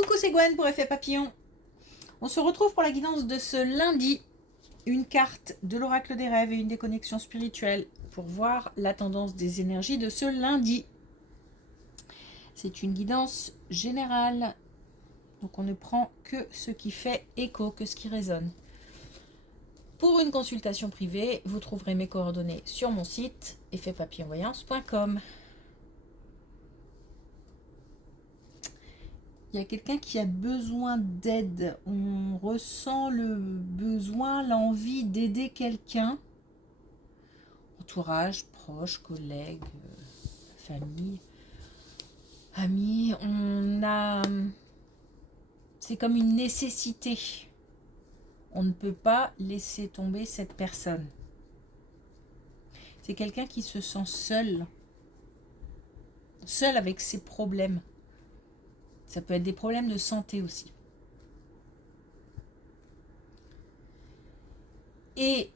Coucou, c'est Gwen pour Effet Papillon. On se retrouve pour la guidance de ce lundi. Une carte de l'oracle des rêves et une des connexions spirituelles pour voir la tendance des énergies de ce lundi. C'est une guidance générale. Donc on ne prend que ce qui fait écho, que ce qui résonne. Pour une consultation privée, vous trouverez mes coordonnées sur mon site effetpapillonvoyance.com. Il y a quelqu'un qui a besoin d'aide. On ressent le besoin, l'envie d'aider quelqu'un. Entourage, proche, collègue, famille, amis. C'est comme une nécessité. On ne peut pas laisser tomber cette personne. C'est quelqu'un qui se sent seul. Seul avec ses problèmes. Ça peut être des problèmes de santé aussi. Et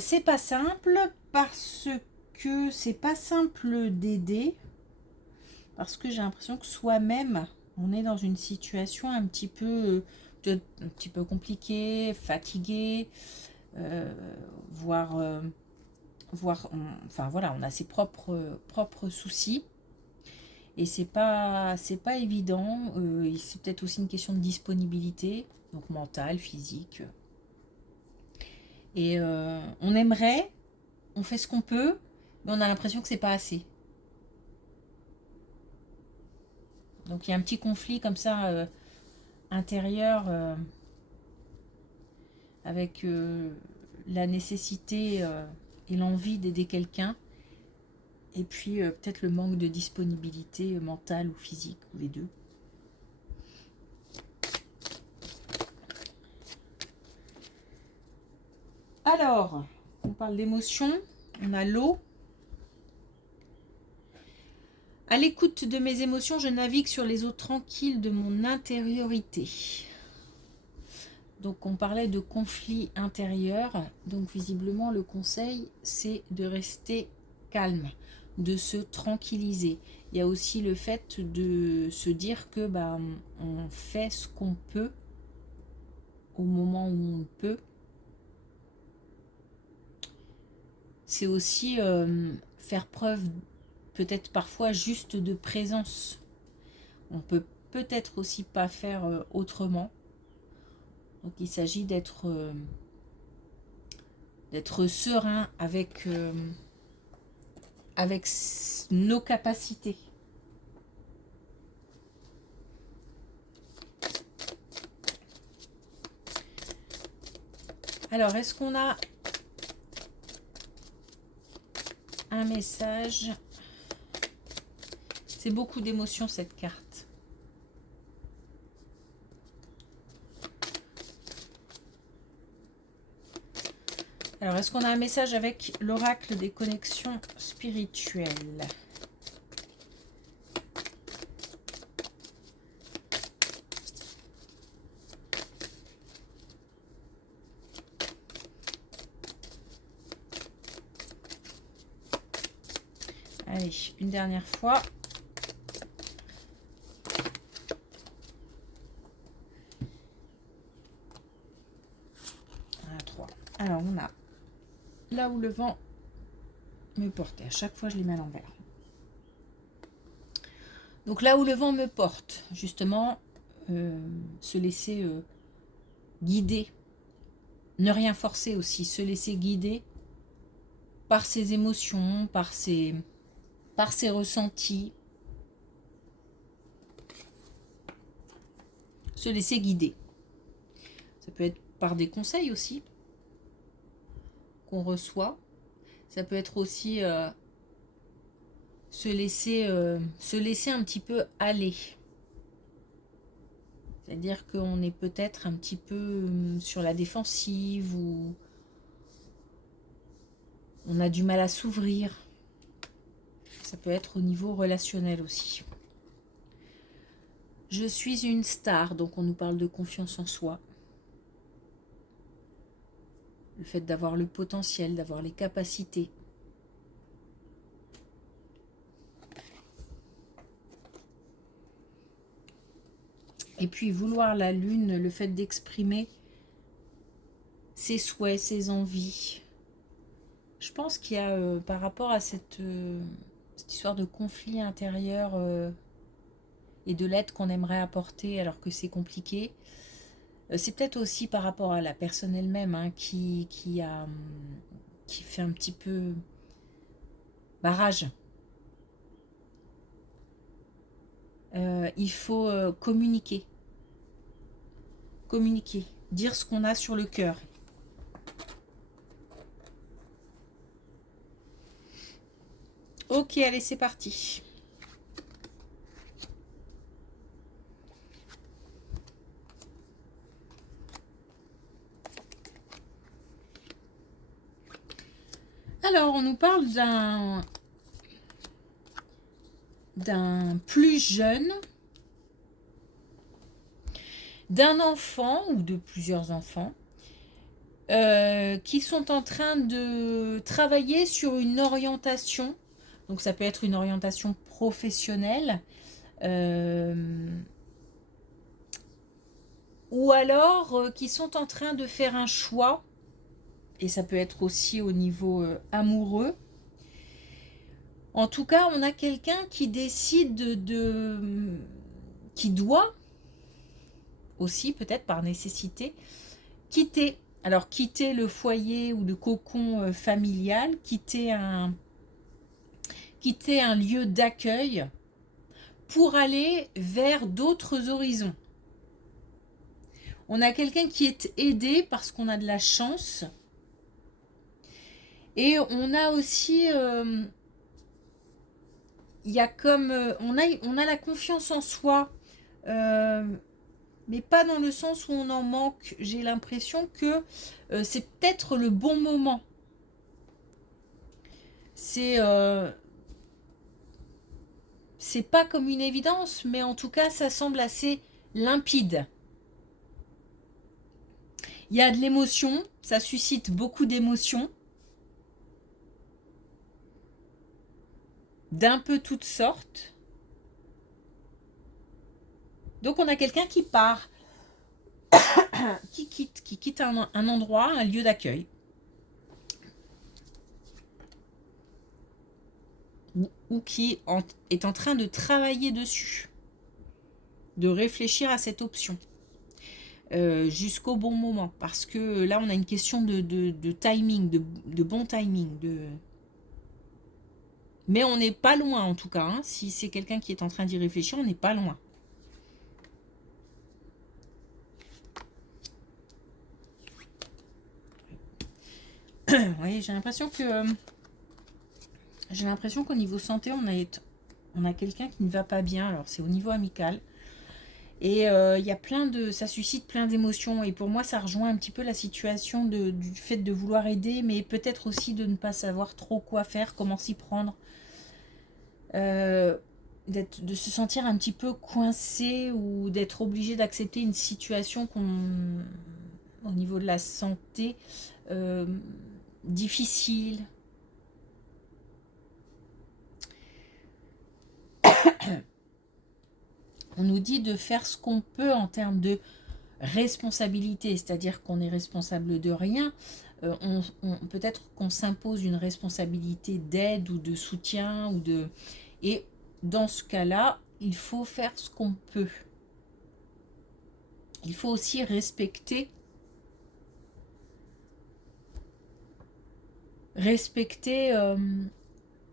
c'est pas simple parce que c'est pas simple d'aider. Parce que j'ai l'impression que soi-même, on est dans une situation un petit peu compliquée, fatiguée, voire enfin voilà, on a ses propres soucis. Et c'est pas évident. C'est peut-être aussi une question de disponibilité, donc mentale, physique. Et on aimerait, on fait ce qu'on peut, mais on a l'impression que c'est pas assez. Donc il y a un petit conflit comme ça intérieur avec la nécessité et l'envie d'aider quelqu'un. Et puis peut-être le manque de disponibilité mentale ou physique, ou les deux. Alors, on parle d'émotion, on a l'eau. À l'écoute de mes émotions, je navigue sur les eaux tranquilles de mon intériorité. Donc on parlait de conflit intérieur. Donc visiblement le conseil, c'est de rester calme, de se tranquilliser. Il y a aussi le fait de se dire que on fait ce qu'on peut au moment où on peut. C'est aussi faire preuve peut-être parfois juste de présence. On peut peut-être aussi pas faire autrement. Donc il s'agit d'être serein avec nos capacités. Alors, est-ce qu'on a un message? C'est beaucoup d'émotions cette carte. Alors, est-ce qu'on a un message avec l'oracle des connexions spirituelles? Allez, une dernière fois. Voilà, 3. Alors, on a là où le vent me porte. À chaque fois, je les mets à l'envers. Donc, là où le vent me porte, justement, se laisser guider. Ne rien forcer aussi. Se laisser guider par ses émotions, par ses ressentis. Se laisser guider. Ça peut être par des conseils aussi qu'on reçoit. Ça peut être aussi se laisser un petit peu aller. C'est-à-dire qu'on est peut-être un petit peu sur la défensive ou on a du mal à s'ouvrir. Ça peut être au niveau relationnel aussi. Je suis une star, donc on nous parle de confiance en soi. Le fait d'avoir le potentiel, d'avoir les capacités. Et puis vouloir la lune, le fait d'exprimer ses souhaits, ses envies. Je pense qu'il y a, par rapport à cette histoire de conflit intérieur et de l'aide qu'on aimerait apporter alors que c'est compliqué, c'est peut-être aussi par rapport à la personne elle-même hein, qui fait un petit peu barrage. Il faut communiquer. Communiquer. Dire ce qu'on a sur le cœur. Ok, allez, c'est parti. Alors, on nous parle d'un plus jeune, d'un enfant ou de plusieurs enfants qui sont en train de travailler sur une orientation. Donc, ça peut être une orientation professionnelle ou alors qui sont en train de faire un choix. Et ça peut être aussi au niveau amoureux. En tout cas, on a quelqu'un qui décide qui doit, aussi peut-être par nécessité, quitter. Alors, quitter le foyer ou le cocon familial, quitter un lieu d'accueil pour aller vers d'autres horizons. On a quelqu'un qui est aidé parce qu'on a de la chance. Et on a aussi... il y a comme... on a la confiance en soi, mais pas dans le sens où on en manque. J'ai l'impression que c'est peut-être le bon moment. C'est pas comme une évidence, mais en tout cas, ça semble assez limpide. Il y a de l'émotion, ça suscite beaucoup d'émotions. D'un peu toutes sortes. Donc on a quelqu'un qui part, qui quitte un endroit, un lieu d'accueil. Ou qui est en train de travailler dessus, de réfléchir à cette option jusqu'au bon moment. Parce que là, on a une question de timing, de bon timing. Mais on n'est pas loin en tout cas. Hein. Si c'est quelqu'un qui est en train d'y réfléchir, on n'est pas loin. Oui, j'ai l'impression qu'au niveau santé, on a quelqu'un qui ne va pas bien. Alors c'est au niveau amical. Et il y a ça suscite plein d'émotions. Et pour moi, ça rejoint un petit peu la situation du fait de vouloir aider, mais peut-être aussi de ne pas savoir trop quoi faire, comment s'y prendre. De se sentir un petit peu coincé ou d'être obligé d'accepter une situation au niveau de la santé difficile. On nous dit de faire ce qu'on peut en termes de responsabilité, c'est-à-dire qu'on est responsable de rien. Peut-être qu'on s'impose une responsabilité d'aide ou de soutien et dans ce cas-là, il faut faire ce qu'on peut. Il faut aussi respecter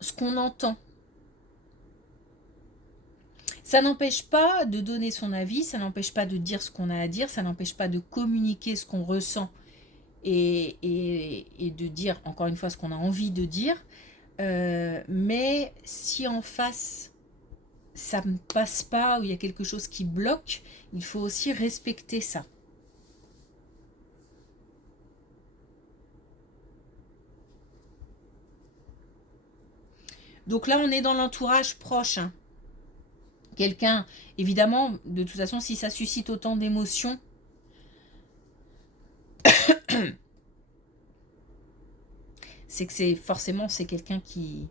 ce qu'on entend. Ça n'empêche pas de donner son avis, ça n'empêche pas de dire ce qu'on a à dire, ça n'empêche pas de communiquer ce qu'on ressent et de dire encore une fois ce qu'on a envie de dire. Mais si en face ça ne passe pas ou il y a quelque chose qui bloque, il faut aussi respecter ça. Donc là, on est dans l'entourage proche. Hein. Quelqu'un, évidemment, de toute façon, si ça suscite autant d'émotions, c'est que forcément c'est quelqu'un qui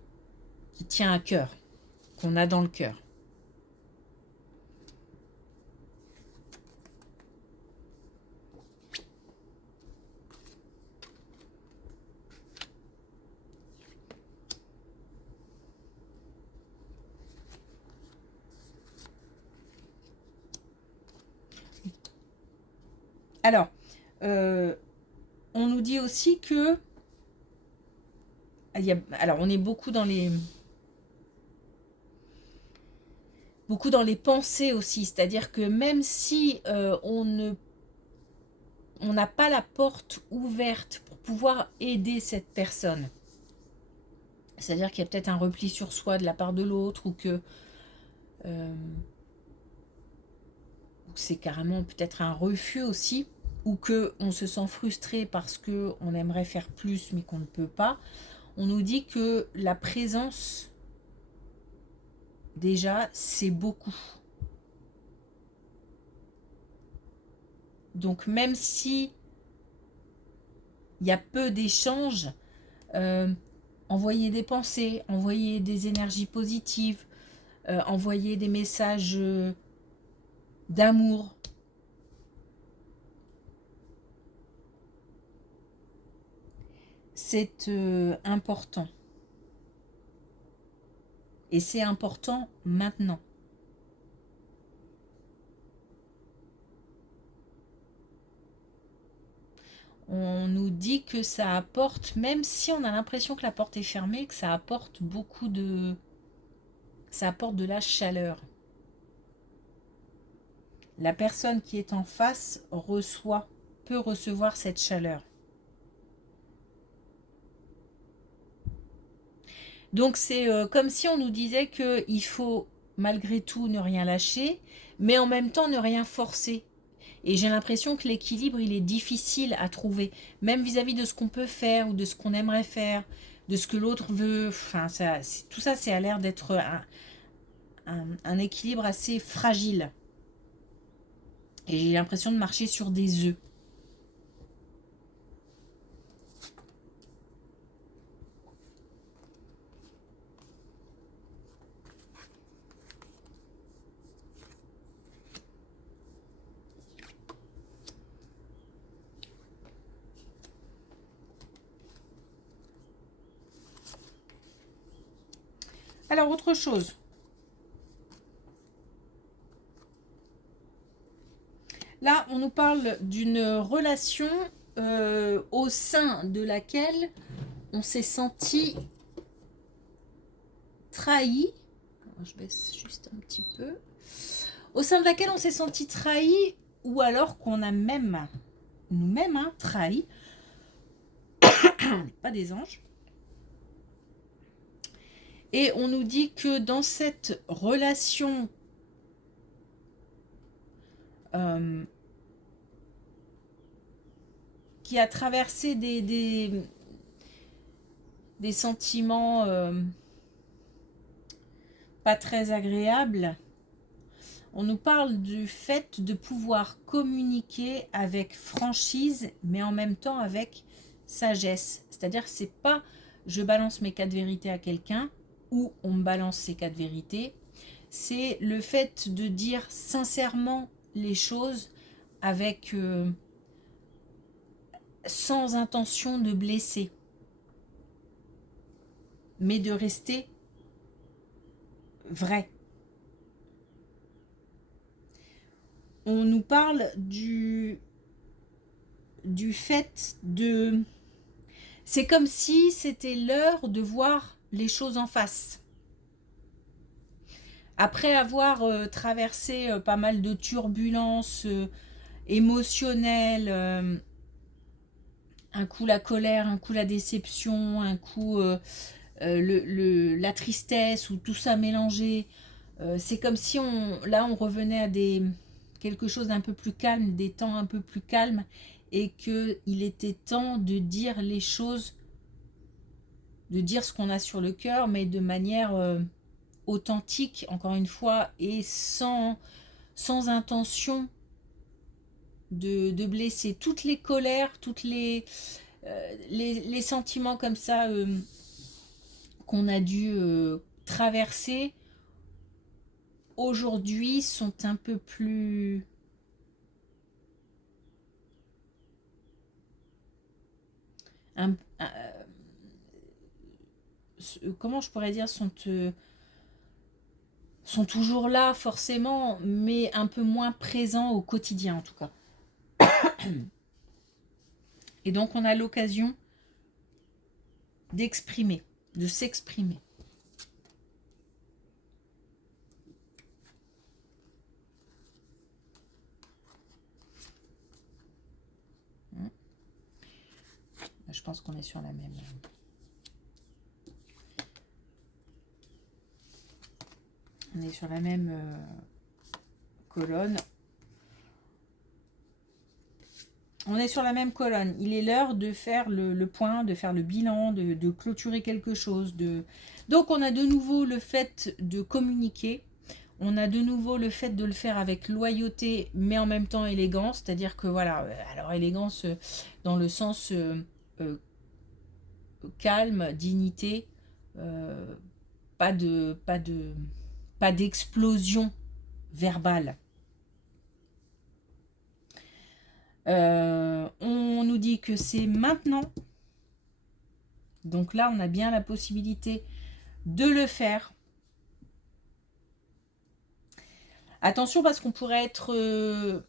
tient à cœur, qu'on a dans le cœur. Alors, on nous dit aussi que... alors, on est beaucoup dans les pensées aussi. C'est-à-dire que même si on n'a pas la porte ouverte pour pouvoir aider cette personne, c'est-à-dire qu'il y a peut-être un repli sur soi de la part de l'autre, ou que c'est carrément peut-être un refus aussi, ou qu'on se sent frustré parce qu'on aimerait faire plus mais qu'on ne peut pas, on nous dit que la présence, déjà, c'est beaucoup. Donc même si il y a peu d'échanges, envoyer des pensées, envoyer des énergies positives, envoyer des messages d'amour. C'est important. Et c'est important maintenant. On nous dit que ça apporte, même si on a l'impression que la porte est fermée, que ça apporte beaucoup de... Ça apporte de la chaleur. La personne qui est en face peut recevoir cette chaleur. Donc c'est comme si on nous disait qu'il faut malgré tout ne rien lâcher, mais en même temps ne rien forcer. Et j'ai l'impression que l'équilibre, il est difficile à trouver, même vis-à-vis de ce qu'on peut faire ou de ce qu'on aimerait faire, de ce que l'autre veut. Enfin, tout ça, c'est à l'air d'être un équilibre assez fragile. Et j'ai l'impression de marcher sur des œufs. Alors, autre chose. Là, on nous parle d'une relation au sein de laquelle on s'est senti trahi. Alors, je baisse juste un petit peu. Au sein de laquelle on s'est senti trahi, ou alors qu'on a même nous-mêmes trahi. On n'est pas des anges. Et on nous dit que dans cette relation qui a traversé des sentiments pas très agréables, on nous parle du fait de pouvoir communiquer avec franchise, mais en même temps avec sagesse. C'est-à-dire que c'est pas je balance mes 4 vérités à quelqu'un ou on me balance ses 4 vérités. C'est le fait de dire sincèrement les choses avec sans intention de blesser, mais de rester vrai. On nous parle du fait de... C'est comme si c'était l'heure de voir les choses en face. Après avoir traversé pas mal de turbulences émotionnelles, un coup la colère, un coup la déception, un coup la tristesse, ou tout ça mélangé, c'est comme si on revenait à quelque chose d'un peu plus calme, des temps un peu plus calmes, et qu'il était temps de dire les choses, de dire ce qu'on a sur le cœur, mais de manière authentique, encore une fois, et sans intention de blesser. Toutes les colères, toutes les sentiments comme ça qu'on a dû traverser, aujourd'hui sont un peu plus... comment je pourrais dire, sont toujours là forcément, mais un peu moins présents au quotidien en tout cas. Et donc, on a l'occasion d'exprimer, de s'exprimer. Je pense qu'on est sur la même. On est sur la même colonne. On est sur la même colonne. Il est l'heure de faire le point, de faire le bilan, de clôturer quelque chose. Donc, on a de nouveau le fait de communiquer. On a de nouveau le fait de le faire avec loyauté, mais en même temps élégance. C'est-à-dire que, voilà, alors élégance dans le sens calme, dignité, pas d'explosion verbale. On nous dit que c'est maintenant. Donc là, on a bien la possibilité de le faire. Attention parce qu'on pourrait être...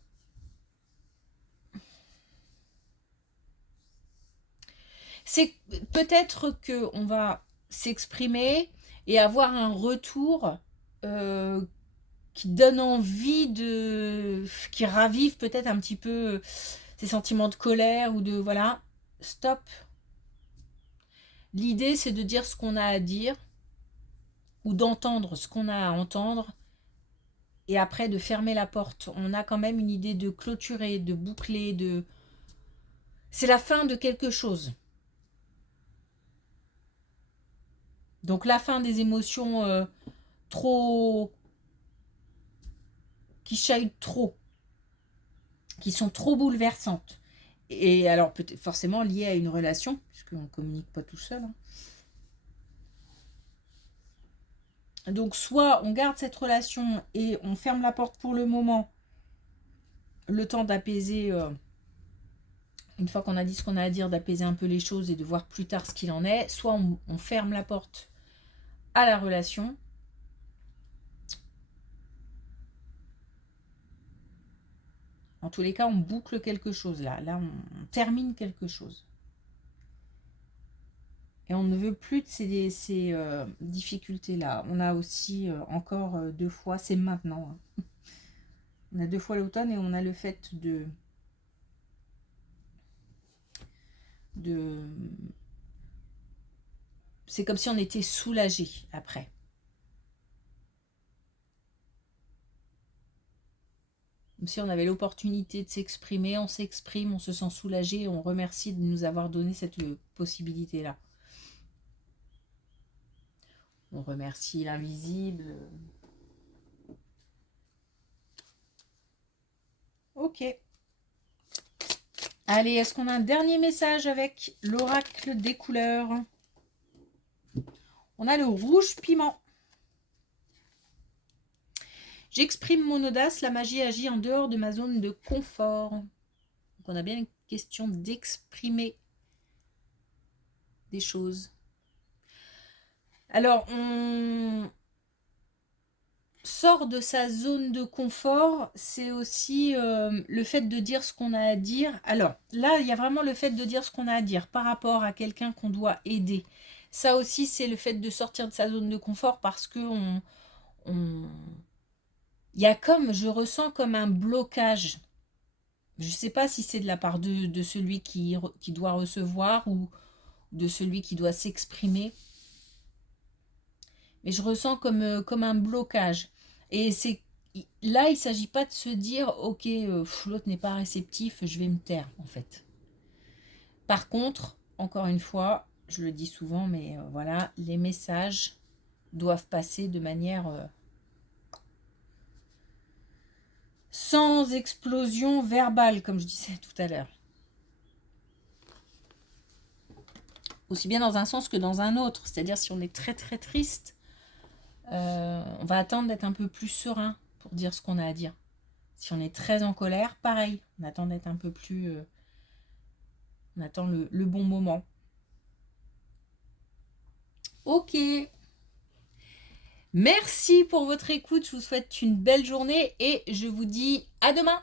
c'est peut-être qu'on va s'exprimer et avoir un retour qui donne envie qui ravive peut-être un petit peu ces sentiments de colère ou de... Voilà, stop. L'idée, c'est de dire ce qu'on a à dire ou d'entendre ce qu'on a à entendre et après de fermer la porte. On a quand même une idée de clôturer, de boucler, de... C'est la fin de quelque chose. Donc la fin des émotions trop... qui chahutent trop, qui sont trop bouleversantes. Et alors peut-être forcément liées à une relation, puisqu'on ne communique pas tout seul. Donc soit on garde cette relation et on ferme la porte pour le moment, le temps d'apaiser, une fois qu'on a dit ce qu'on a à dire, d'apaiser un peu les choses et de voir plus tard ce qu'il en est, soit on ferme la porte à la relation. En tous les cas, on boucle quelque chose là. Là, on termine quelque chose. Et on ne veut plus de ces difficultés-là. On a aussi encore 2 fois, c'est maintenant. Hein. On a 2 fois l'automne et on a le fait de... C'est comme si on était soulagé après. Comme si on avait l'opportunité de s'exprimer, on s'exprime, on se sent soulagé, on remercie de nous avoir donné cette possibilité-là. On remercie l'invisible. Ok. Allez, est-ce qu'on a un dernier message avec l'oracle des couleurs? On a le rouge piment. J'exprime mon audace, la magie agit en dehors de ma zone de confort. Donc on a bien une question d'exprimer des choses. Alors, on sort de sa zone de confort, c'est aussi le fait de dire ce qu'on a à dire. Alors, là, il y a vraiment le fait de dire ce qu'on a à dire par rapport à quelqu'un qu'on doit aider. Ça aussi, c'est le fait de sortir de sa zone de confort parce que il y a je ressens comme un blocage. Je ne sais pas si c'est de la part de celui qui doit recevoir ou de celui qui doit s'exprimer. Mais je ressens comme un blocage. Et là, il ne s'agit pas de se dire « Ok, l'autre n'est pas réceptif, je vais me taire, en fait. » Par contre, encore une fois, je le dis souvent, mais voilà, les messages doivent passer de manière... sans explosion verbale, comme je disais tout à l'heure. Aussi bien dans un sens que dans un autre. C'est-à-dire, si on est très très triste, on va attendre d'être un peu plus serein pour dire ce qu'on a à dire. Si on est très en colère, pareil. On attend d'être un peu plus... on attend le bon moment. Ok. Merci pour votre écoute. Je vous souhaite une belle journée et je vous dis à demain.